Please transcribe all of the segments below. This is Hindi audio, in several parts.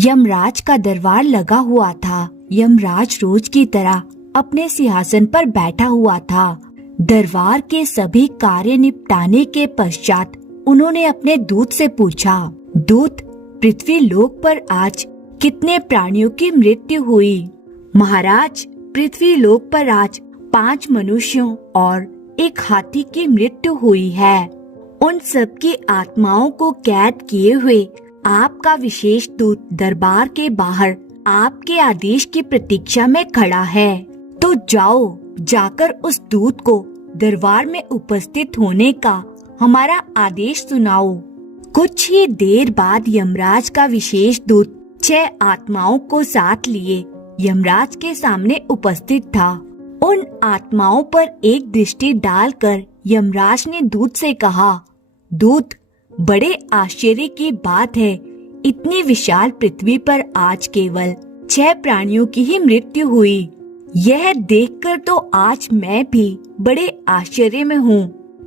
यमराज का दरबार लगा हुआ था। यमराज रोज की तरह अपने सिंहासन पर बैठा हुआ था। दरबार के सभी कार्य निपटाने के पश्चात उन्होंने अपने दूत से पूछा, दूत, पृथ्वी लोक पर आज कितने प्राणियों की मृत्यु हुई? महाराज, पृथ्वी लोक पर आज 5 मनुष्यों और 1 हाथी की मृत्यु हुई है। उन सब की आत्माओं को कैद किए हुए आपका विशेष दूत दरबार के बाहर आपके आदेश की प्रतीक्षा में खड़ा है। तो जाओ, जाकर उस दूत को दरबार में उपस्थित होने का हमारा आदेश सुनाओ। कुछ ही देर बाद यमराज का विशेष दूत 6 आत्माओं को साथ लिए यमराज के सामने उपस्थित था। उन आत्माओं पर एक दृष्टि डालकर यमराज ने दूत से कहा, दूत, बड़े आश्चर्य की बात है, इतनी विशाल पृथ्वी पर आज केवल 6 प्राणियों की ही मृत्यु हुई। यह देखकर तो आज मैं भी बड़े आश्चर्य में हूँ।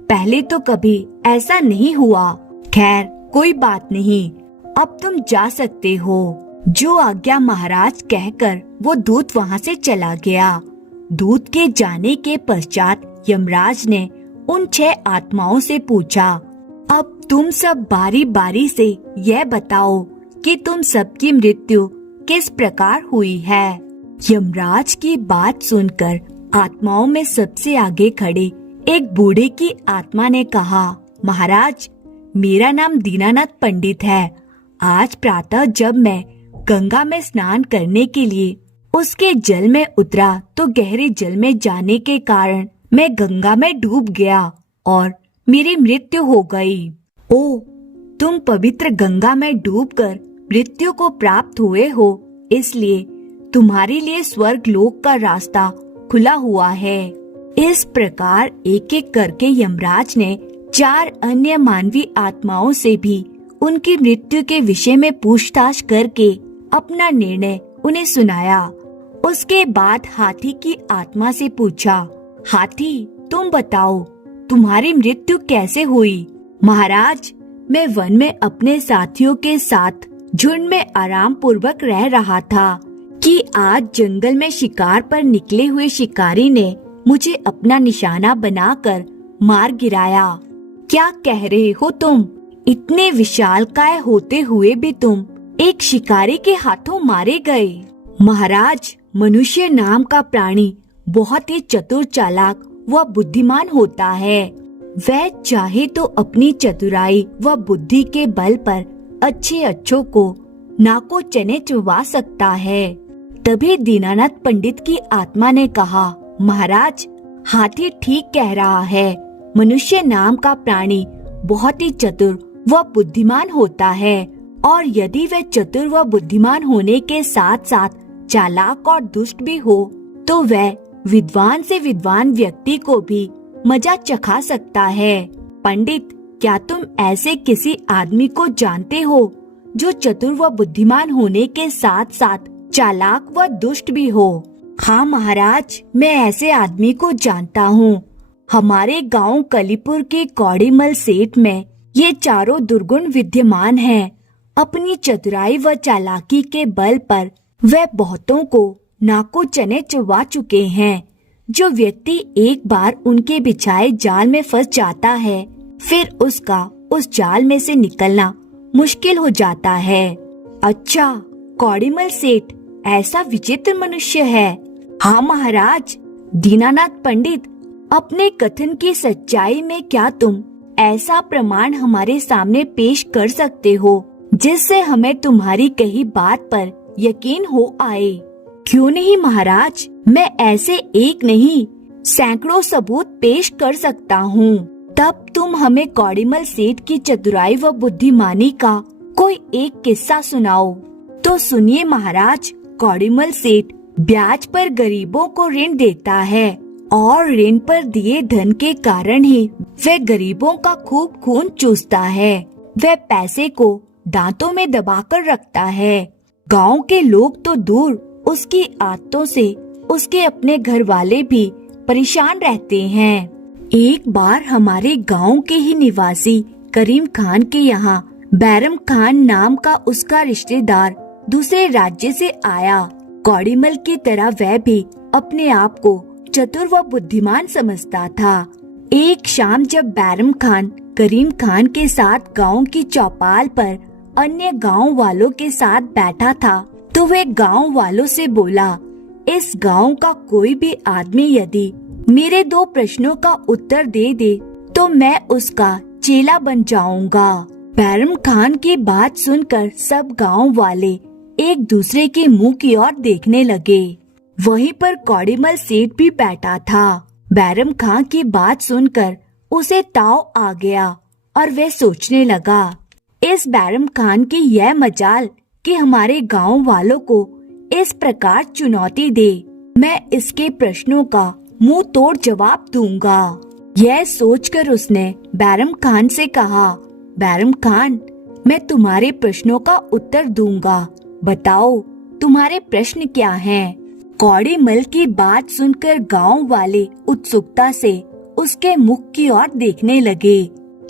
पहले तो कभी ऐसा नहीं हुआ। खैर, कोई बात नहीं, अब तुम जा सकते हो। जो आज्ञा महाराज कहकर वो दूत वहाँ से चला गया। दूत के जाने के पश्चात यमराज ने उन 6 आत्माओं से पूछा, अब तुम सब बारी बारी से यह बताओ कि तुम सबकी मृत्यु किस प्रकार हुई है। यमराज की बात सुनकर आत्माओं में सबसे आगे खड़े एक बूढ़े की आत्मा ने कहा, महाराज, मेरा नाम दीनानाथ पंडित है। आज प्रातः जब मैं गंगा में स्नान करने के लिए उसके जल में उतरा तो गहरे जल में जाने के कारण मैं गंगा में डूब गया और मेरी मृत्यु हो गई। ओ, तुम पवित्र गंगा में डूबकर मृत्यु को प्राप्त हुए हो, इसलिए तुम्हारे लिए स्वर्ग लोक का रास्ता खुला हुआ है। इस प्रकार एक एक करके यमराज ने 4 अन्य मानवीय आत्माओं से भी उनकी मृत्यु के विषय में पूछताछ करके अपना निर्णय उन्हें सुनाया। उसके बाद हाथी की आत्मा से पूछा, हाथी, तुम बताओ, तुम्हारी मृत्यु कैसे हुई? महाराज, मैं वन में अपने साथियों के साथ झुंड में आराम पूर्वक रह रहा था कि आज जंगल में शिकार पर निकले हुए शिकारी ने मुझे अपना निशाना बनाकर मार गिराया। क्या कह रहे हो तुम? इतने विशालकाय होते हुए भी तुम एक शिकारी के हाथों मारे गए। महाराज, मनुष्य नाम का प्राणी बहुत ही चतुर, चालाक व बुद्धिमान होता है। वह चाहे तो अपनी चतुराई व बुद्धि के बल पर अच्छों को नाको चने चुबा सकता है। तभी दीनानाथ पंडित की आत्मा ने कहा, महाराज, हाथी ठीक कह रहा है। मनुष्य नाम का प्राणी बहुत ही चतुर व बुद्धिमान होता है, और यदि वह चतुर व बुद्धिमान होने के साथ साथ चालाक और दुष्ट भी हो, तो वह विद्वान से विद्वान व्यक्ति को भी मजा चखा सकता है। पंडित, क्या तुम ऐसे किसी आदमी को जानते हो जो चतुर व बुद्धिमान होने के साथ साथ चालाक व दुष्ट भी हो? हाँ महाराज, मैं ऐसे आदमी को जानता हूँ। हमारे गांव कलीपुर के कौड़ीमल सेठ में ये चारों दुर्गुण विद्यमान हैं। अपनी चतुराई व चालाकी के बल पर वह बहुतों को नाको चने चुबा चुके हैं। जो व्यक्ति एक बार उनके बिछाए जाल में फंस जाता है, फिर उसका उस जाल में से निकलना मुश्किल हो जाता है। अच्छा, कौड़ीमल सेठ ऐसा विचित्र मनुष्य है? हाँ महाराज। दीनानाथ पंडित, अपने कथन की सच्चाई में क्या तुम ऐसा प्रमाण हमारे सामने पेश कर सकते हो जिससे हमें तुम्हारी कही बात पर यकीन हो आए? क्यों नहीं महाराज, मैं ऐसे एक नहीं सैकड़ों सबूत पेश कर सकता हूँ। तब तुम हमें कौड़ीमल सेठ की चतुराई व बुद्धिमानी का कोई एक किस्सा सुनाओ। तो सुनिए महाराज, कौड़ीमल सेठ ब्याज पर गरीबों को ऋण देता है और ऋण पर दिए धन के कारण ही वह गरीबों का खूब खून चूसता है। वह पैसे को दांतों में दबाकर रखता है। गांव के लोग तो दूर, उसकी आदतों से उसके अपने घर वाले भी परेशान रहते हैं। एक बार हमारे गांव के ही निवासी करीम खान के यहाँ बैरम खान नाम का उसका रिश्तेदार दूसरे राज्य से आया। कौड़ीमल की तरह वह भी अपने आप को चतुर व बुद्धिमान समझता था। एक शाम जब बैरम खान करीम खान के साथ गांव की चौपाल पर अन्य गांव वालों के साथ बैठा था, तो वे गांव वालों से बोला, इस गांव का कोई भी आदमी यदि मेरे 2 प्रश्नों का उत्तर दे दे तो मैं उसका चेला बन जाऊंगा। बैरम खान की बात सुनकर सब गांव वाले एक दूसरे के मुंह की ओर देखने लगे। वहीं पर कौड़ीमल सेठ भी बैठा था। बैरम खान की बात सुनकर उसे ताव आ गया और वह सोचने लगा, इस बैरम खान की यह मजाल कि हमारे गांव वालों को इस प्रकार चुनौती दे, मैं इसके प्रश्नों का मुंह तोड़ जवाब दूंगा। यह सोचकर उसने बैरम खान से कहा, बैरम खान, मैं तुम्हारे प्रश्नों का उत्तर दूंगा, बताओ तुम्हारे प्रश्न क्या हैं? कौड़ीमल की बात सुनकर गांव वाले उत्सुकता से उसके मुख की ओर देखने लगे।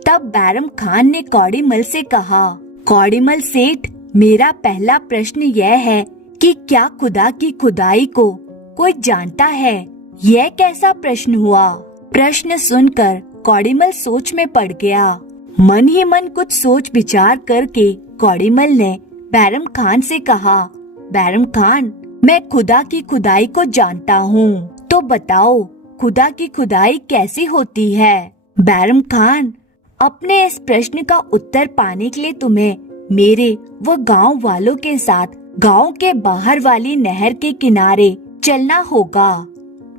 तब बैरम खान ने कौड़ीमल से कहा, कौड़ीमल सेठ, मेरा पहला प्रश्न यह है कि क्या खुदा की खुदाई को कोई जानता है? यह कैसा प्रश्न हुआ? प्रश्न सुनकर कौड़ीमल सोच में पड़ गया। मन ही मन कुछ सोच विचार करके कौड़ीमल ने बैरम खान से कहा, बैरम खान, मैं खुदा की खुदाई को जानता हूँ, तो बताओ खुदा की खुदाई कैसी होती है? बैरम खान, अपने इस प्रश्न का उत्तर पाने के लिए तुम्हें मेरे व गांव वालों के साथ गांव के बाहर वाली नहर के किनारे चलना होगा।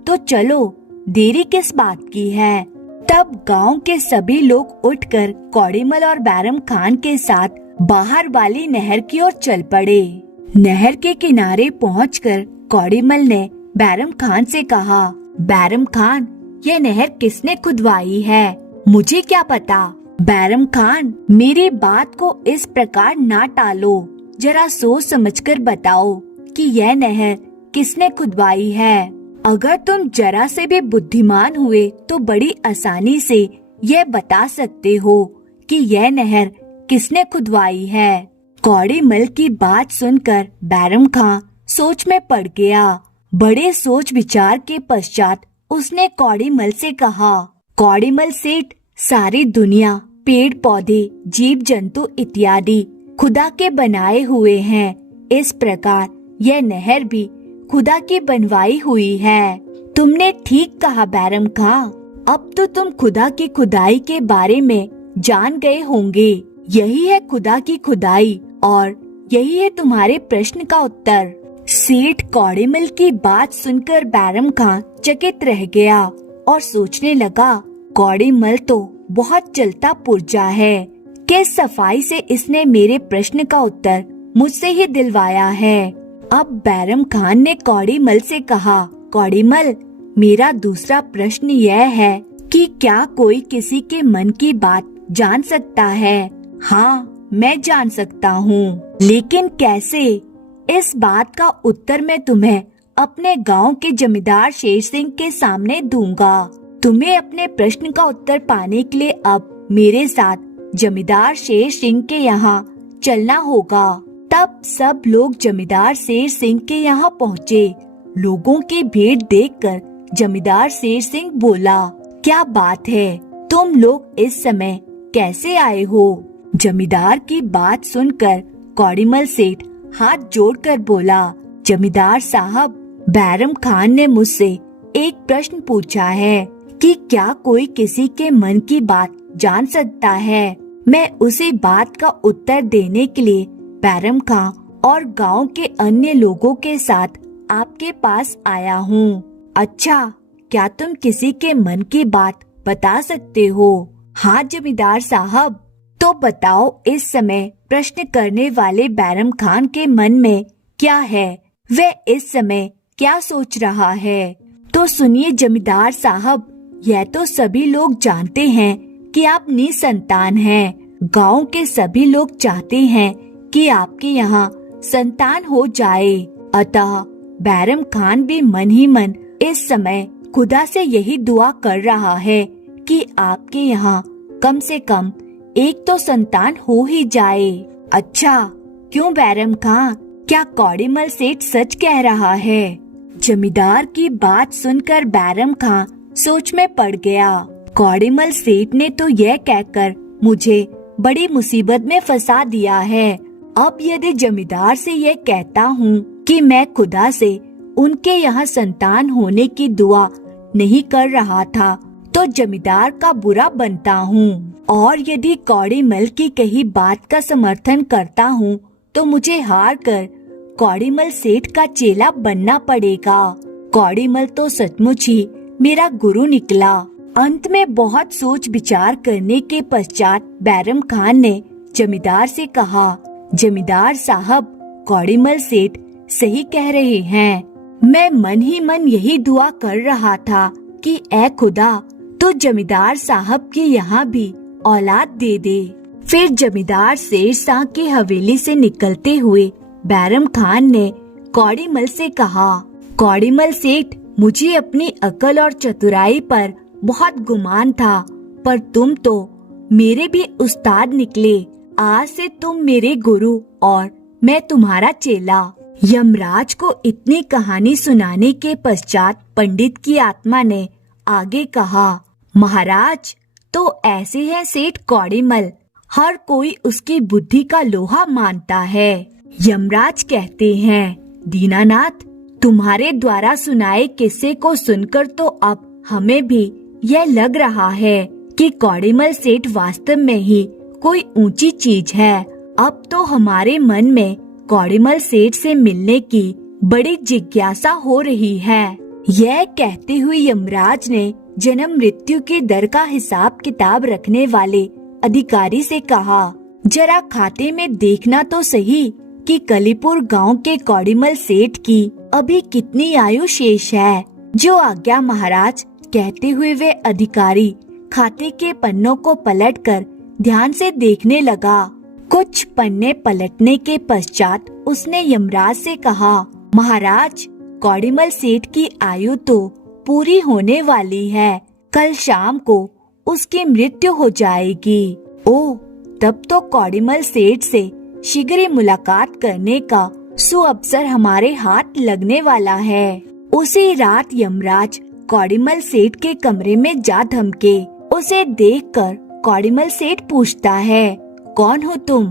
तो चलो, देरी किस बात की है? तब गांव के सभी लोग उठकर कौड़ीमल और बैरम खान के साथ बाहर वाली नहर की ओर चल पड़े। नहर के किनारे पहुंचकर कौड़ीमल ने बैरम खान से कहा, बैरम खान, यह नहर किसने खुदवाई है? मुझे क्या पता। बैरम खान, मेरी बात को इस प्रकार ना टालो, जरा सोच समझकर बताओ कि यह नहर किसने खुदवाई है। अगर तुम जरा से भी बुद्धिमान हुए तो बड़ी आसानी से यह बता सकते हो कि यह नहर किसने खुदवाई है। कौड़ीमल की बात सुनकर बैरम खान सोच में पड़ गया। बड़े सोच विचार के पश्चात उसने कौड़ीमल से कहा, कौड़ीमल सेठ, सारी दुनिया, पेड़ पौधे, जीव जंतु इत्यादि खुदा के बनाए हुए हैं। इस प्रकार यह नहर भी खुदा की बनवाई हुई है। तुमने ठीक कहा बैरम खान। अब तो तुम खुदा की खुदाई के बारे में जान गए होंगे। यही है खुदा की खुदाई और यही है तुम्हारे प्रश्न का उत्तर। सेठ कौड़ीमल की बात सुनकर बैरम खान चकित रह गया और सोचने लगा, कौड़ीमल तो बहुत चलता पुर्जा है। किस सफाई से इसने मेरे प्रश्न का उत्तर मुझसे ही दिलवाया है। अब बैरम खान ने कौड़ीमल से कहा, कौड़ीमल, मेरा दूसरा प्रश्न यह है कि क्या कोई किसी के मन की बात जान सकता है? हाँ, मैं जान सकता हूँ, लेकिन कैसे? इस बात का उत्तर मैं तुम्हें अपने गांव के जमींदार शेर सिंह के सामने दूंगा। तुम्हें अपने प्रश्न का उत्तर पाने के लिए अब मेरे साथ जमींदार शेर सिंह के यहाँ चलना होगा। तब सब लोग जमींदार शेर सिंह के यहाँ पहुँचे। लोगों की भीड़ देखकर जमींदार शेर सिंह बोला, क्या बात है, तुम लोग इस समय कैसे आए हो? जमींदार की बात सुनकर कौड़ीमल सेठ हाथ जोड़कर बोला, जमींदार साहब, बैरम खान ने मुझसे एक प्रश्न पूछा है कि क्या कोई किसी के मन की बात जान सकता है। मैं उसी बात का उत्तर देने के लिए बैरम खान और गांव के अन्य लोगों के साथ आपके पास आया हूँ। अच्छा, क्या तुम किसी के मन की बात बता सकते हो? हाँ जमींदार साहब। तो बताओ, इस समय प्रश्न करने वाले बैरम खान के मन में क्या है? वह इस समय क्या सोच रहा है? तो सुनिए जमींदार साहब, यह तो सभी लोग जानते हैं कि आप निसंतान हैं। गांव के सभी लोग चाहते हैं कि आपके यहाँ संतान हो जाए। अतः बैरम खान भी मन ही मन इस समय खुदा से यही दुआ कर रहा है कि आपके यहाँ कम से कम एक तो संतान हो ही जाए। अच्छा, क्यों बैरम खान, क्या कौड़ीमल सेठ सच कह रहा है? जमींदार की बात सुनकर बैरम खां सोच में पड़ गया। कौड़ीमल सेठ ने तो यह कहकर मुझे बड़ी मुसीबत में फंसा दिया है। अब यदि जमींदार से यह कहता हूँ कि मैं खुदा से उनके यहाँ संतान होने की दुआ नहीं कर रहा था तो जमींदार का बुरा बनता हूँ, और यदि कौड़ीमल की कही बात का समर्थन करता हूँ तो मुझे हार कर कौड़ीमल सेठ का चेला बनना पड़ेगा। कौड़ीमल तो सचमुच ही मेरा गुरु निकला। अंत में बहुत सोच विचार करने के पश्चात बैरम खान ने जमींदार से कहा, जमींदार साहब, कौड़ीमल सेठ सही कह रहे हैं। मैं मन ही मन यही दुआ कर रहा था कि ऐ खुदा तो जमींदार साहब के यहाँ भी औलाद दे दे। फिर जमींदार शेर शाह की हवेली से निकलते हुए बैरम खान ने कौड़ीमल से कहा, कौड़ीमल सेठ, मुझे अपनी अकल और चतुराई पर बहुत गुमान था, पर तुम तो मेरे भी उस्ताद निकले। आज से तुम मेरे गुरु और मैं तुम्हारा चेला। यमराज को इतनी कहानी सुनाने के पश्चात पंडित की आत्मा ने आगे कहा, महाराज, तो ऐसे है सेठ कौड़ीमल, हर कोई उसकी बुद्धि का लोहा मानता है। यमराज कहते हैं, दीनानाथ, तुम्हारे द्वारा सुनाए किस्से को सुनकर तो अब हमें भी यह लग रहा है कि कौड़ीमल सेठ वास्तव में ही कोई ऊंची चीज है। अब तो हमारे मन में कौड़ीमल सेठ से मिलने की बड़ी जिज्ञासा हो रही है। यह कहते हुए यमराज ने जन्म मृत्यु के दर का हिसाब किताब रखने वाले अधिकारी से कहा, जरा खाते में देखना तो सही कि कलीपुर गांव के कौड़ीमल सेठ की अभी कितनी आयु शेष है। जो आज्ञा महाराज, कहते हुए वे अधिकारी खाते के पन्नों को पलटकर ध्यान से देखने लगा। कुछ पन्ने पलटने के पश्चात उसने यमराज से कहा, महाराज, कौड़ीमल सेठ की आयु तो पूरी होने वाली है। कल शाम को उसकी मृत्यु हो जाएगी। ओह, तब तो कौड़ीमल सेठ से शीघ्र ही मुलाकात करने का सुअवसर हमारे हाथ लगने वाला है। उसी रात यमराज कौड़ीमल सेठ के कमरे में जा धमके। उसे देखकर कौड़ीमल सेठ पूछता है, कौन हो तुम?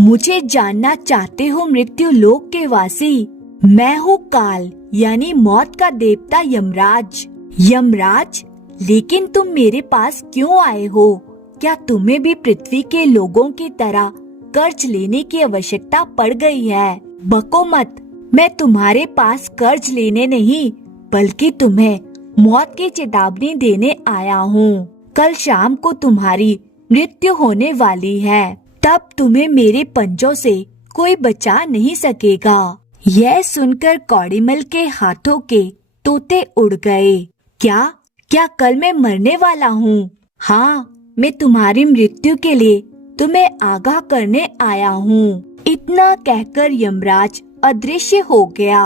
मुझे जानना चाहते हो मृत्यु लोक के वासी? मैं हूँ काल, यानी मौत का देवता यमराज। यमराज, लेकिन तुम मेरे पास क्यों आए हो? क्या तुम्हें भी पृथ्वी के लोगों की तरह कर्ज लेने की आवश्यकता पड़ गई है? बको मत, मैं तुम्हारे पास कर्ज लेने नहीं बल्कि तुम्हें मौत की चेतावनी देने आया हूँ। कल शाम को तुम्हारी मृत्यु होने वाली है, तब तुम्हें मेरे पंजों से कोई बचा नहीं सकेगा। यह सुनकर कौड़ीमल के हाथों के तोते उड़ गए। क्या कल मैं मरने वाला हूँ? हाँ, मैं तुम्हारी मृत्यु के लिए तुम्हें आगाह करने आया हूँ। इतना कहकर यमराज अदृश्य हो गया।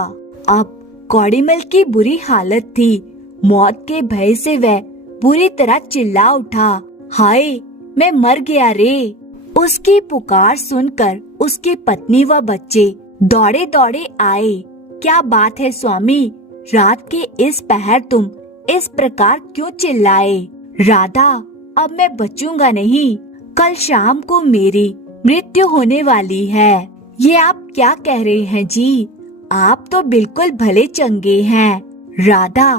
अब कौड़ीमल की बुरी हालत थी। मौत के भय से वह बुरी तरह चिल्ला उठा, हाय, मैं मर गया रे। उसकी पुकार सुनकर उसकी पत्नी व बच्चे दौड़े दौड़े आए। क्या बात है स्वामी, रात के इस पहर तुम इस प्रकार क्यों चिल्लाए? राधा, अब मैं बचूंगा नहीं। कल शाम को मेरी मृत्यु होने वाली है। ये आप क्या कह रहे हैं जी? आप तो बिल्कुल भले चंगे हैं। राधा,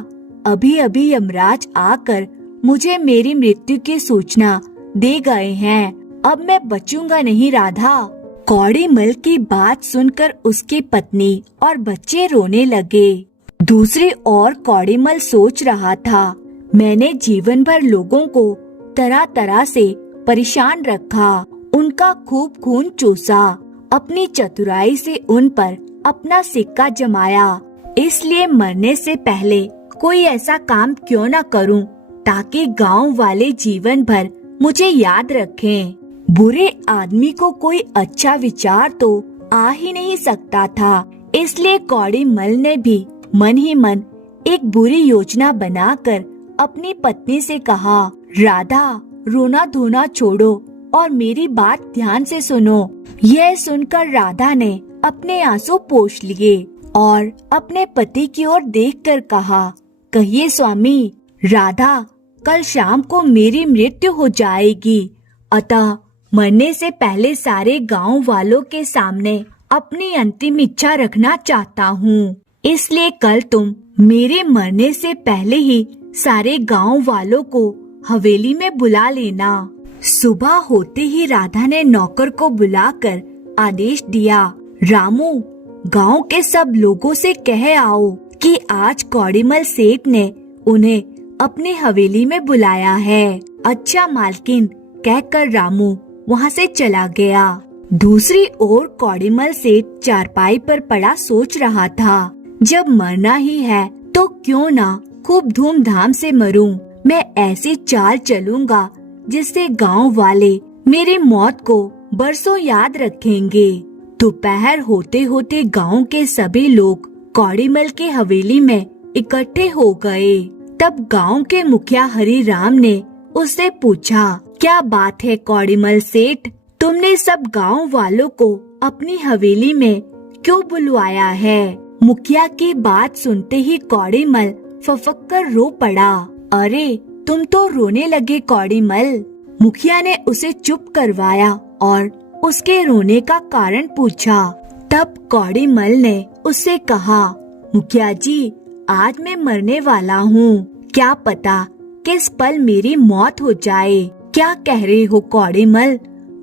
अभी अभी यमराज आकर मुझे मेरी मृत्यु की सूचना दे गए हैं। अब मैं बचूंगा नहीं राधा। कौड़ीमल की बात सुनकर उसकी पत्नी और बच्चे रोने लगे। दूसरी ओर कौड़ीमल सोच रहा था, मैंने जीवन भर लोगों को तरह तरह से परेशान रखा, उनका खूब खून चूसा, अपनी चतुराई से उन पर अपना सिक्का जमाया। इसलिए मरने से पहले कोई ऐसा काम क्यों न करूं ताकि गांव वाले जीवन भर मुझे याद रखें। बुरे आदमी को कोई अच्छा विचार तो आ ही नहीं सकता था। इसलिए कौड़ीमल ने भी मन ही मन एक बुरी योजना बनाकर अपनी पत्नी से कहा, राधा, रोना धोना छोड़ो और मेरी बात ध्यान से सुनो। यह सुनकर राधा ने अपने आंसू पोंछ लिए और अपने पति की ओर देखकर कहा, कहिए स्वामी। राधा, कल शाम को मेरी मृत्यु हो जाएगी, अतः मरने से पहले सारे गांव वालों के सामने अपनी अंतिम इच्छा रखना चाहता हूँ। इसलिए कल तुम मेरे मरने से पहले ही सारे गांव वालों को हवेली में बुला लेना। सुबह होते ही राधा ने नौकर को बुलाकर आदेश दिया, रामू, गांव के सब लोगों से कह आओ कि आज कौड़ीमल सेठ ने उन्हें अपनी हवेली में बुलाया है। अच्छा मालकिन, कहकर रामू वहाँ से चला गया। दूसरी ओर कौड़ीमल सेठ चारपाई पर पड़ा सोच रहा था, जब मरना ही है तो क्यों ना खूब धूमधाम से मरूं। मैं ऐसी चाल चलूंगा जिससे गांव वाले मेरी मौत को बरसों याद रखेंगे। दोपहर होते होते गांव के सभी लोग कौड़ीमल की हवेली में इकट्ठे हो गए। तब गांव के मुखिया हरिराम ने उससे पूछा, क्या बात है कौड़ीमल सेठ, तुमने सब गांव वालों को अपनी हवेली में क्यों बुलवाया है? मुखिया की बात सुनते ही कौड़ीमल फफक कर रो पड़ा। अरे तुम तो रोने लगे कौड़ीमल। मुखिया ने उसे चुप करवाया और उसके रोने का कारण पूछा। तब कौड़ीमल ने उससे कहा, मुखिया जी, आज मैं मरने वाला हूँ, क्या पता किस पल मेरी मौत हो जाए। क्या कह रहे हो कौड़ीमल,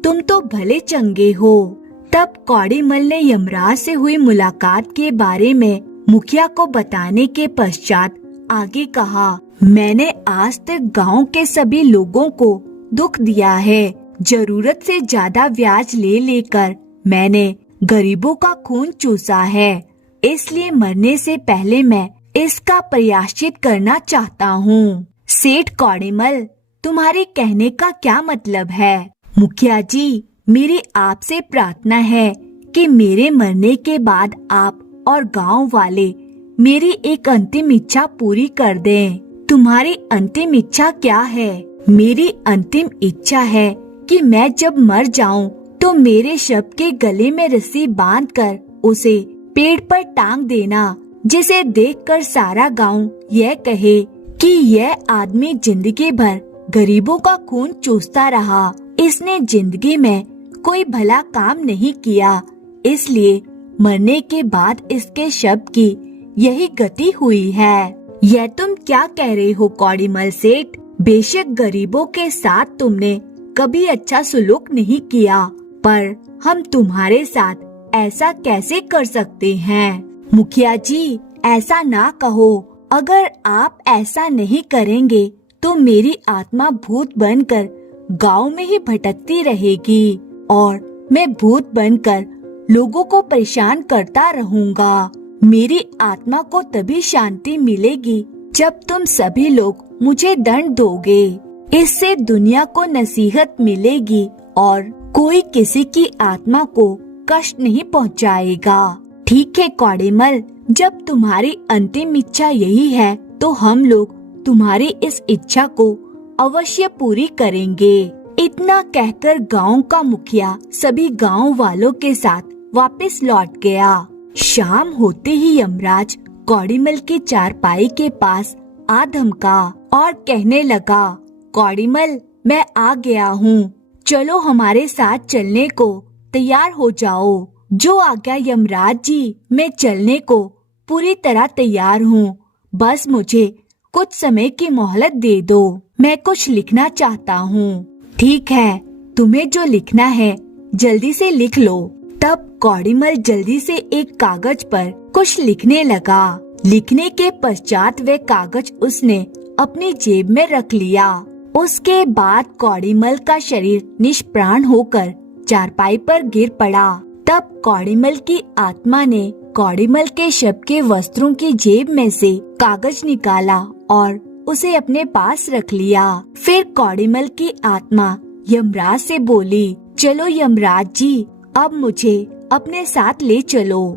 तुम तो भले चंगे हो। तब कौड़ीमल ने यमराज से हुई मुलाकात के बारे में मुखिया को बताने के पश्चात आगे कहा, मैंने आज तक गांव के सभी लोगों को दुख दिया है। जरूरत से ज्यादा ब्याज ले लेकर मैंने गरीबों का खून चूसा है। इसलिए मरने से पहले मैं इसका प्रायश्चित करना चाहता हूँ। सेठ कौड़ीमल, तुम्हारे कहने का क्या मतलब है? मुखिया जी, मेरी आपसे प्रार्थना है कि मेरे मरने के बाद आप और गांव वाले मेरी एक अंतिम इच्छा पूरी कर दें। तुम्हारी अंतिम इच्छा क्या है? मेरी अंतिम इच्छा है कि मैं जब मर जाऊं तो मेरे शव के गले में रस्सी बांधकर उसे पेड़ पर टांग देना, जिसे देखकर सारा गांव यह कहे कि यह आदमी जिंदगी भर गरीबों का खून चूसता रहा, इसने जिंदगी में कोई भला काम नहीं किया, इसलिए मरने के बाद इसके शव की यही गति हुई है। यह तुम क्या कह रहे हो कौड़ीमल सेठ? बेशक गरीबों के साथ तुमने कभी अच्छा सुलूक नहीं किया, पर हम तुम्हारे साथ ऐसा कैसे कर सकते हैं? मुखिया जी, ऐसा ना कहो। अगर आप ऐसा नहीं करेंगे तो मेरी आत्मा भूत बनकर गांव में ही भटकती रहेगी और मैं भूत बनकर लोगों को परेशान करता रहूंगा। मेरी आत्मा को तभी शांति मिलेगी जब तुम सभी लोग मुझे दंड दोगे। इससे दुनिया को नसीहत मिलेगी और कोई किसी की आत्मा को कष्ट नहीं पहुंचाएगा। ठीक है कौड़ीमल, जब तुम्हारी अंतिम इच्छा यही है तो हम लोग तुम्हारी इस इच्छा को अवश्य पूरी करेंगे। इतना कहकर गांव का मुखिया सभी गांव वालों के साथ वापस लौट गया। शाम होते ही यमराज कौड़ीमल की चारपाई के पास आ धमका और कहने लगा, कौड़ीमल, मैं आ गया हूँ, चलो हमारे साथ चलने को तैयार हो जाओ। जो आज्ञा यमराज जी, मैं चलने को पूरी तरह तैयार हूँ, बस मुझे कुछ समय की मोहलत दे दो, मैं कुछ लिखना चाहता हूँ। ठीक है, तुम्हें जो लिखना है जल्दी से लिख लो। तब कौड़ीमल जल्दी से एक कागज पर कुछ लिखने लगा। लिखने के पश्चात वह कागज उसने अपनी जेब में रख लिया। उसके बाद कौड़ीमल का शरीर निष्प्राण होकर चारपाई पर गिर पड़ा। तब कौड़ीमल की आत्मा ने कौड़ीमल के शव के वस्त्रों की जेब में से कागज निकाला और उसे अपने पास रख लिया। फिर कौड़ीमल की आत्मा यमराज से बोली, चलो यमराज जी, अब मुझे अपने साथ ले चलो।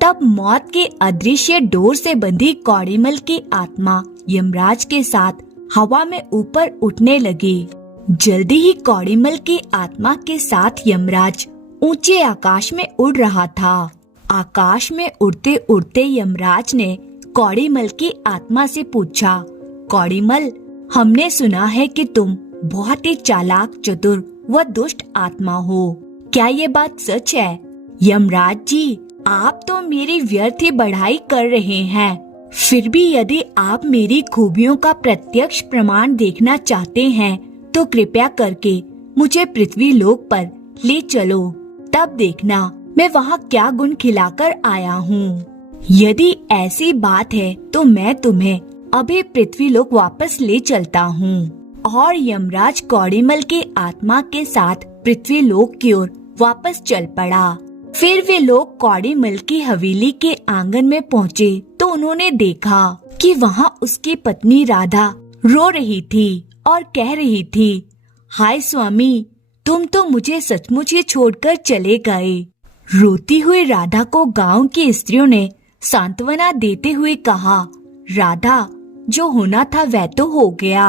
तब मौत के अदृश्य डोर से बंधी कौड़ीमल की आत्मा यमराज के साथ हवा में ऊपर उठने लगी। जल्दी ही कौड़ीमल की आत्मा के साथ यमराज ऊंचे आकाश में उड़ रहा था। आकाश में उड़ते उड़ते यमराज ने कौड़ीमल की आत्मा से पूछा, कौड़ीमल, हमने सुना है कि तुम बहुत ही चालाक, चतुर व दुष्ट आत्मा हो। क्या ये बात सच है? यमराज जी, आप तो मेरी व्यर्थ ही बढ़ाई कर रहे हैं। फिर भी यदि आप मेरी खूबियों का प्रत्यक्ष प्रमाण देखना चाहते हैं तो कृपया करके मुझे पृथ्वी लोक पर ले चलो, तब देखना मैं वहाँ क्या गुण खिलाकर आया हूँ। यदि ऐसी बात है तो मैं तुम्हें अभी पृथ्वी लोक वापस ले चलता हूँ। और यमराज कौड़ीमल की आत्मा के साथ पृथ्वी लोक की ओर वापस चल पड़ा। फिर वे लोग कौड़ीमल की हवेली के आंगन में पहुँचे तो उन्होंने देखा कि वहाँ उसकी पत्नी राधा रो रही थी और कह रही थी, हाय स्वामी, तुम तो मुझे सचमुच ही छोड़कर चले गए। रोती हुई राधा को गांव की स्त्रियों ने सांत्वना देते हुए कहा, राधा, जो होना था वह तो हो गया,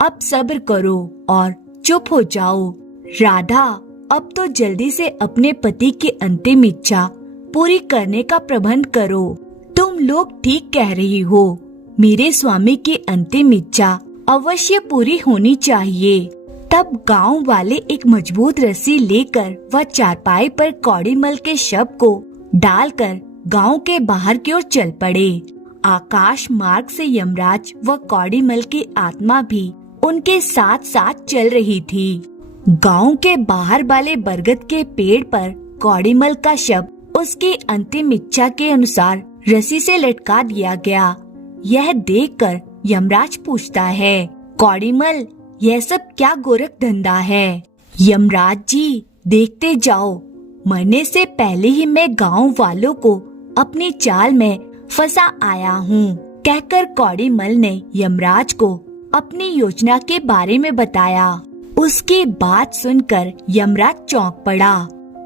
अब सब्र करो और चुप हो जाओ। राधा, अब तो जल्दी से अपने पति की अंतिम इच्छा पूरी करने का प्रबंध करो। तुम लोग ठीक कह रही हो, मेरे स्वामी की अंतिम इच्छा अवश्य पूरी होनी चाहिए। तब गांव वाले एक मजबूत रस्सी लेकर वह चारपाई पर कौड़ीमल के शव को डालकर गांव के बाहर की ओर चल पड़े। आकाश मार्ग से यमराज व कौड़ीमल की आत्मा भी उनके साथ साथ चल रही थी। गांव के बाहर वाले बरगद के पेड़ पर कौड़ीमल का शव उसकी अंतिम इच्छा के अनुसार रस्सी से लटका दिया गया। यह देखकर यमराज पूछता है, कौड़ीमल, यह सब क्या गोरख धंधा है? यमराज जी, देखते जाओ, मरने से पहले ही मैं गांव वालों को अपनी चाल में फंसा आया हूँ। कहकर कौड़ीमल ने यमराज को अपनी योजना के बारे में बताया। उसकी बात सुनकर यमराज चौंक पड़ा।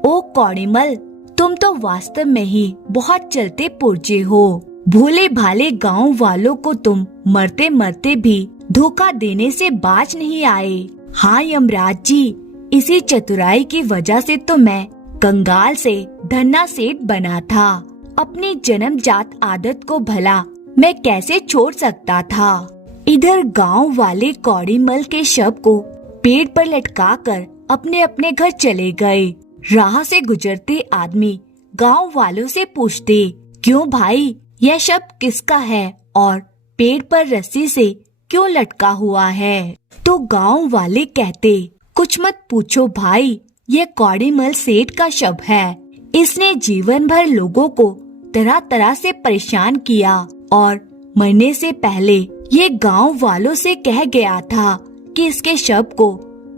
ओ कौड़ीमल, तुम तो वास्तव में ही बहुत चलते पुर्जे हो। भोले भाले गांव वालों को तुम मरते मरते भी धोखा देने से बाज नहीं आए। हाँ यमराज जी, इसी चतुराई की वजह से तो मैं कंगाल से धन्ना सेठ बना था। अपनी जन्मजात आदत को भला मैं कैसे छोड़ सकता था। इधर गांव वाले कौड़ीमल के शव को पेड़ पर लटकाकर अपने अपने घर चले गए। राह से गुजरते आदमी गांव वालों से पूछते, क्यों भाई, यह शव किसका है और पेड़ पर रस्सी से क्यों लटका हुआ है? तो गांव वाले कहते, कुछ मत पूछो भाई, यह कौड़ीमल सेठ का शव है। इसने जीवन भर लोगों को तरह तरह से परेशान किया और मरने से पहले ये गांव वालों से कह गया था कि इसके शव को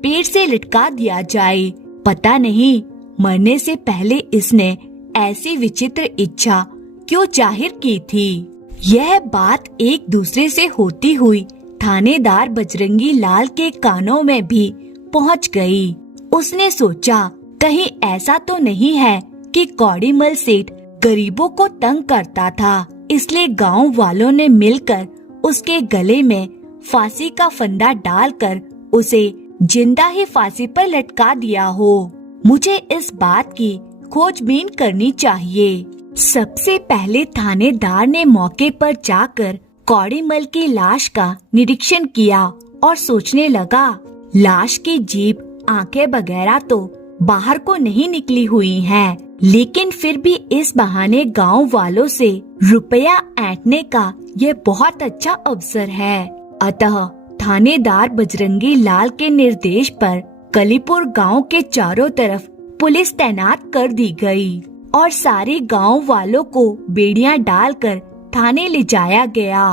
पेड़ से लटका दिया जाए। पता नहीं मरने से पहले इसने ऐसी विचित्र इच्छा क्यों जाहिर की थी। यह बात एक दूसरे से होती हुई थानेदार बजरंगी लाल के कानों में भी पहुंच गई। उसने सोचा, कहीं ऐसा तो नहीं है कि कौड़ीमल सेठ गरीबों को तंग करता था, इसलिए गांव वालों ने मिलकर उसके गले में फांसी का फंदा डालकर उसे जिंदा ही फांसी पर लटका दिया हो। मुझे इस बात की खोजबीन करनी चाहिए। सबसे पहले थानेदार ने मौके पर जाकर कौड़ीमल की लाश का निरीक्षण किया और सोचने लगा, लाश की जीभ, आंखें वगैरह तो बाहर को नहीं निकली हुई हैं, लेकिन फिर भी इस बहाने गांव वालों से रुपया ऐंठने का ये बहुत अच्छा अवसर है। अतः थानेदार बजरंगी लाल के निर्देश पर कलीपुर गांव के चारों तरफ पुलिस तैनात कर दी गई और सारे गांव वालों को बेड़ियां डालकर थाने ले जाया गया।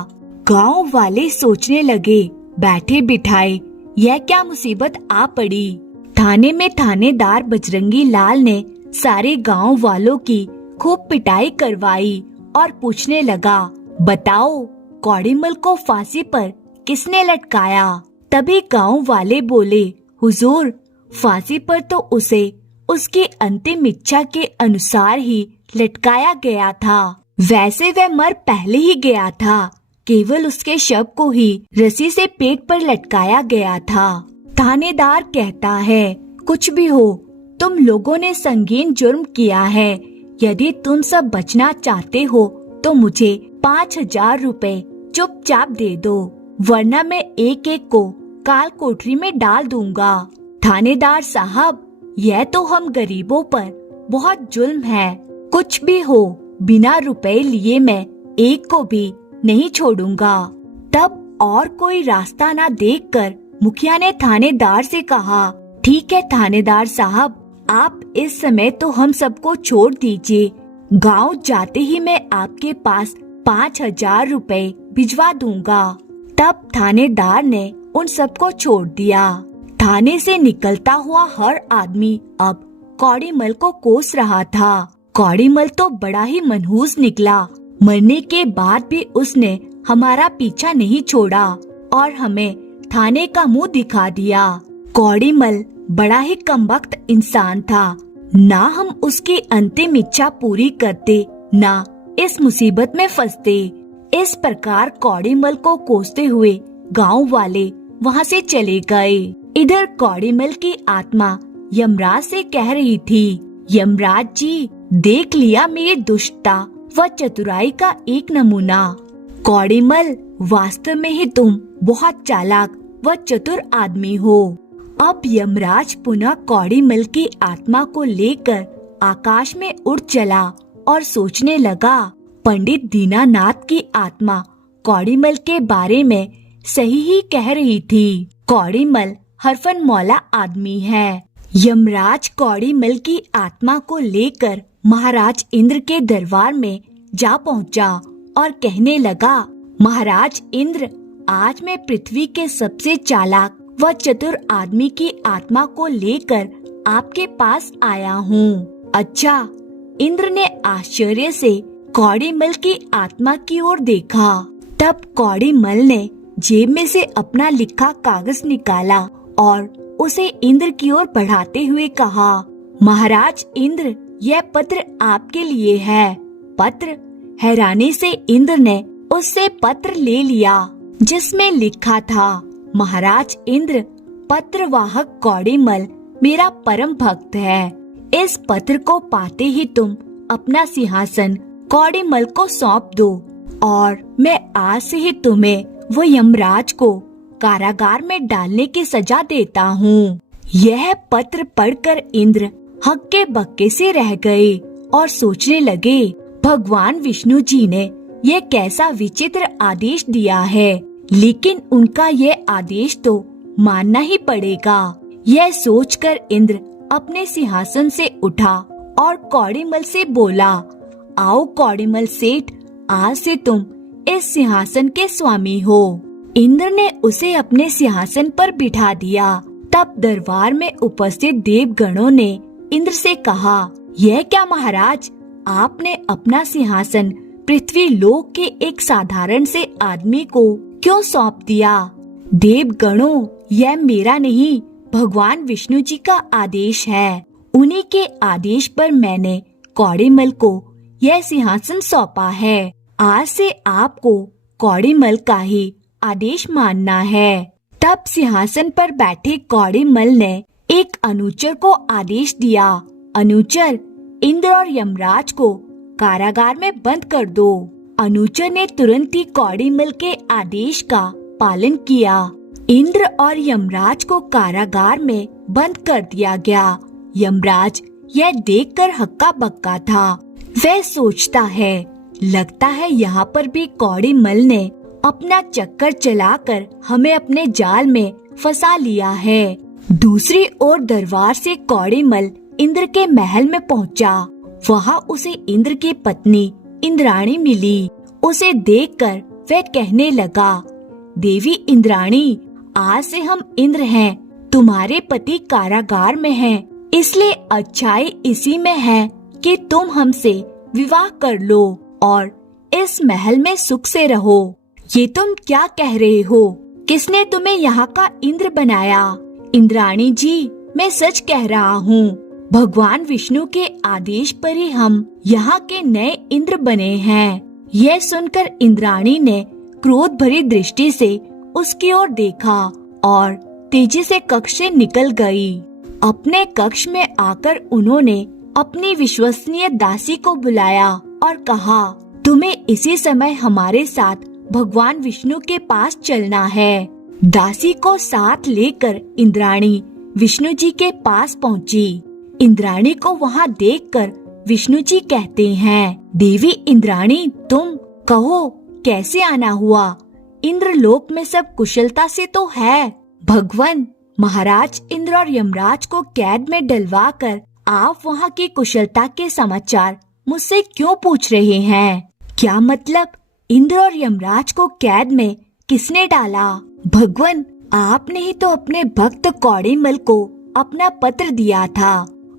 गांव वाले सोचने लगे, बैठे बिठाए यह क्या मुसीबत आ पड़ी। थाने में थानेदार बजरंगी लाल ने सारे गांव वालों की खूब पिटाई करवाई और पूछने लगा, बताओ कौड़ीमल को फांसी पर किसने लटकाया? तभी गांव वाले बोले, हुजूर, फांसी पर तो उसे उसकी अंतिम इच्छा के अनुसार ही लटकाया गया था। वैसे वह मर पहले ही गया था, केवल उसके शव को ही रस्सी से पेट पर लटकाया गया था। थानेदार कहता है, कुछ भी हो, तुम लोगों ने संगीन जुर्म किया है, यदि तुम सब बचना चाहते हो तो मुझे 5,000 रुपए चुपचाप दे दो, वरना मैं एक एक को काल कोठरी में डाल दूंगा। थानेदार साहब, यह तो हम गरीबों पर बहुत जुल्म है। कुछ भी हो, बिना रुपए लिए मैं एक को भी नहीं छोड़ूंगा। तब और कोई रास्ता न देखकर मुखिया ने थानेदार से कहा, ठीक है थानेदार साहब, आप इस समय तो हम सबको छोड़ दीजिए। गांव जाते ही मैं आपके पास 5,000 रुपए भिजवा दूंगा। तब थानेदार ने उन सबको छोड़ दिया। थाने से निकलता हुआ हर आदमी अब कौड़ीमल को कोस रहा था। कौड़ीमल तो बड़ा ही मनहूस निकला। मरने के बाद भी उसने हमारा पीछा नहीं छोड़ा और हमें थाने का मुंह दिखा दिया। कौड़ीमल बड़ा ही कमबख्त इंसान था। ना हम उसकी अंतिम इच्छा पूरी करते, ना इस मुसीबत में फंसते। इस प्रकार कौड़ीमल को कोसते हुए गांव वाले वहां से चले गए। इधर कौड़ीमल की आत्मा यमराज से कह रही थी, यमराज जी, देख लिया मेरी दुष्टता व चतुराई का एक नमूना। कौड़ीमल, वास्तव में ही तुम बहुत चालाक व चतुर आदमी हो। अब यमराज पुनः कौड़ीमल की आत्मा को लेकर आकाश में उड़ चला और सोचने लगा, पंडित दीनानाथ की आत्मा कौड़ीमल के बारे में सही ही कह रही थी। कौड़ीमल हरफन मौला आदमी है। यमराज कौड़ीमल की आत्मा को लेकर महाराज इंद्र के दरबार में जा पहुंचा और कहने लगा, महाराज इंद्र, आज मैं पृथ्वी के सबसे चालाक व चतुर आदमी की आत्मा को लेकर आपके पास आया हूँ। अच्छा। इंद्र ने आश्चर्य से कौड़ीमल की आत्मा की ओर देखा। तब कौड़ीमल ने जेब में से अपना लिखा कागज निकाला और उसे इंद्र की ओर बढ़ाते हुए कहा, महाराज इंद्र, यह पत्र आपके लिए है। पत्र? हैरानी से इंद्र ने उससे पत्र ले लिया जिसमें लिखा था, महाराज इंद्र, पत्रवाहक कौड़ीमल मेरा परम भक्त है। इस पत्र को पाते ही तुम अपना सिंहासन कौड़ीमल को सौंप दो और मैं आज से ही तुम्हें वो यमराज को कारागार में डालने की सजा देता हूँ। यह पत्र पढ़कर इंद्र हक्के बक्के से रह गए और सोचने लगे, भगवान विष्णु जी ने यह कैसा विचित्र आदेश दिया है, लेकिन उनका यह आदेश तो मानना ही पड़ेगा। यह सोचकर इंद्र अपने सिंहासन से उठा और कौड़ीमल से बोला, आओ कौड़ीमल सेठ, आज से तुम इस सिंहासन के स्वामी हो। इंद्र ने उसे अपने सिंहासन पर बिठा दिया। तब दरबार में उपस्थित देवगणों ने इंद्र से कहा, यह क्या महाराज, आपने अपना सिंहासन पृथ्वी लोक के एक साधारण से आदमी को क्यों सौंप दिया? देवगणों, यह मेरा नहीं, भगवान विष्णु जी का आदेश है। उन्हीं के आदेश पर मैंने कौड़ीमल को यह सिंहासन सौंपा है। आज से आपको कौड़ीमल का ही आदेश मानना है। तब सिंहासन पर बैठे कौड़ीमल ने एक अनुचर को आदेश दिया, अनुचर, इंद्र और यमराज को कारागार में बंद कर दो। अनुचर ने तुरंत ही कौड़ीमल के आदेश का पालन किया। इंद्र और यमराज को कारागार में बंद कर दिया गया। यमराज यह देखकर हक्का बक्का था। वह सोचता है, लगता है यहाँ पर भी कौड़ीमल ने अपना चक्कर चलाकर हमें अपने जाल में फंसा लिया है। दूसरी ओर दरबार से कौड़ीमल इंद्र के महल में पहुँचा। वहाँ उसे इंद्र की पत्नी इंद्राणी मिली। उसे देखकर वह कहने लगा, देवी इंद्राणी, आज से हम इंद्र हैं। तुम्हारे पति कारागार में हैं, इसलिए अच्छाई इसी में है कि तुम हमसे विवाह कर लो और इस महल में सुख से रहो। ये तुम क्या कह रहे हो? किसने तुम्हें यहाँ का इंद्र बनाया? इंद्राणी जी, मैं सच कह रहा हूँ। भगवान विष्णु के आदेश पर ही हम यहाँ के नए इंद्र बने हैं। यह सुनकर इंद्राणी ने क्रोध भरी दृष्टि से उसकी ओर देखा और तेजी से कक्ष से निकल गई। अपने कक्ष में आकर उन्होंने अपनी विश्वसनीय दासी को बुलाया और कहा, तुम्हें इसी समय हमारे साथ भगवान विष्णु के पास चलना है। दासी को साथ लेकर इंद्राणी विष्णु जी के पास पहुंची। इंद्राणी को वहां देखकर विष्णु जी कहते हैं, देवी इंद्राणी, तुम कहो कैसे आना हुआ? इंद्रलोक में सब कुशलता से तो है। भगवान, महाराज इंद्र और यमराज को कैद में डलवाकर आप वहाँ की कुशलता के समाचार मुझसे क्यों पूछ रहे हैं? क्या मतलब इंद्र और यमराज को कैद में किसने डाला? भगवान, आपने ही तो अपने भक्त कौड़ीमल को अपना पत्र दिया था।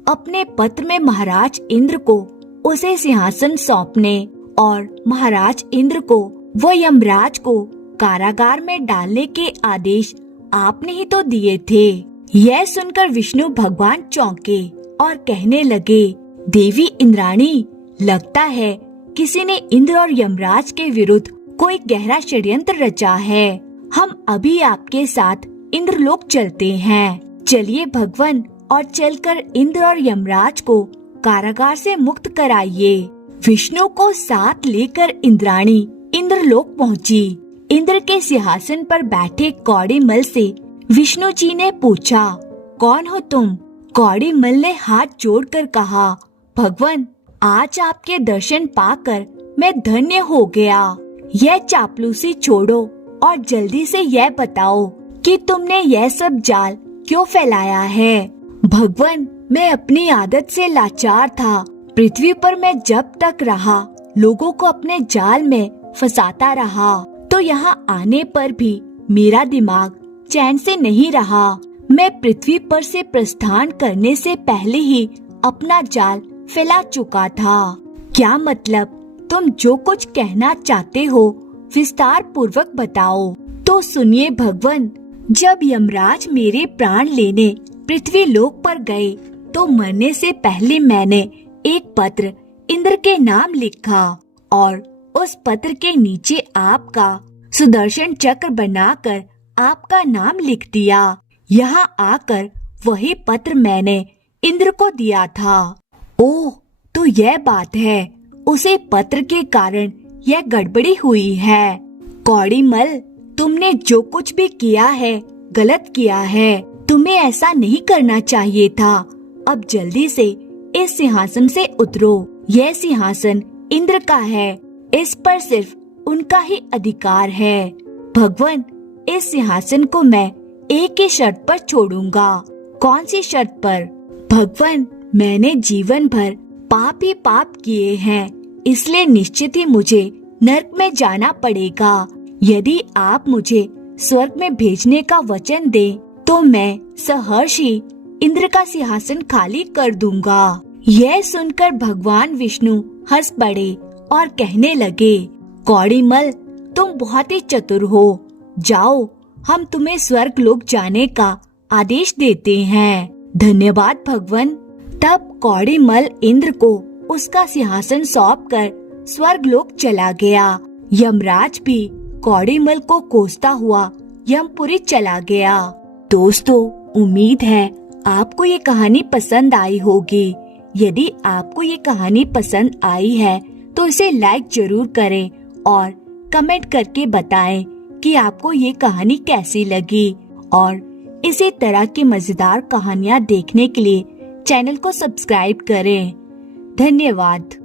अपने पत्र में महाराज इंद्र को उसे सिंहासन सौंपने और महाराज इंद्र को व यमराज को कारागार में डालने के आदेश आपने ही तो दिए थे। यह सुनकर विष्णु भगवान चौंके और कहने लगे, देवी इंद्राणी, लगता है किसी ने इंद्र और यमराज के विरुद्ध कोई गहरा षड्यंत्र रचा है। हम अभी आपके साथ इंद्रलोक चलते हैं। चलिए भगवान, और चलकर इंद्र और यमराज को कारागार से मुक्त कराइए। विष्णु को साथ लेकर इंद्राणी इंद्रलोक पहुंची। इंद्र के सिंहासन पर बैठे कौड़ीमल से विष्णु जी ने पूछा, कौन हो तुम? कौड़ीमल ने हाथ जोड़कर कहा, भगवान, आज आपके दर्शन पाकर मैं धन्य हो गया। यह चापलूसी छोड़ो और जल्दी से यह बताओ कि तुमने यह सब जाल क्यों फैलाया है? भगवान, मैं अपनी आदत से लाचार था। पृथ्वी पर मैं जब तक रहा लोगों को अपने जाल में फंसाता रहा, तो यहाँ आने पर भी मेरा दिमाग चैन से नहीं रहा। मैं पृथ्वी पर से प्रस्थान करने से पहले ही अपना जाल फैला चुका था। क्या मतलब? तुम जो कुछ कहना चाहते हो विस्तार पूर्वक बताओ। तो सुनिए भगवान, जब यमराज मेरे प्राण लेने पृथ्वी लोक पर गए तो मरने से पहले मैंने एक पत्र इंद्र के नाम लिखा और उस पत्र के नीचे आपका सुदर्शन चक्र बनाकर आपका नाम लिख दिया। यहाँ आकर वही पत्र मैंने इंद्र को दिया था। ओह, तो यह बात है। उसे पत्र के कारण यह गड़बड़ी हुई है। कौड़ीमल, तुमने जो कुछ भी किया है गलत किया है। तुम्हें ऐसा नहीं करना चाहिए था। अब जल्दी से इस सिंहासन से उतरो। यह सिंहासन इंद्र का है। इस पर सिर्फ उनका ही अधिकार है। भगवान, इस सिंहासन को मैं एक ही शर्त पर छोड़ूंगा। कौन सी शर्त पर? भगवान, मैंने जीवन भर पाप ही पाप किए हैं, इसलिए निश्चित ही मुझे नरक में जाना पड़ेगा। यदि आप मुझे स्वर्ग में भेजने का वचन दें, तो मैं सहर्ष ही इंद्र का सिंहासन खाली कर दूंगा। यह सुनकर भगवान विष्णु हंस पड़े और कहने लगे, कौड़ीमल, तुम बहुत ही चतुर हो। जाओ, हम तुम्हें स्वर्ग लोक जाने का आदेश देते हैं। धन्यवाद भगवान। तब कौड़ीमल इंद्र को उसका सिंहासन सौंपकर स्वर्ग लोक चला गया। यमराज भी कौड़ीमल को कोसता हुआ यमपुरी चला गया। दोस्तों, उम्मीद है आपको ये कहानी पसंद आई होगी। यदि आपको ये कहानी पसंद आई है तो इसे लाइक जरूर करें और कमेंट करके बताएं कि आपको ये कहानी कैसी लगी। और इसी तरह की मजेदार कहानियाँ देखने के लिए चैनल को सब्सक्राइब करें। धन्यवाद।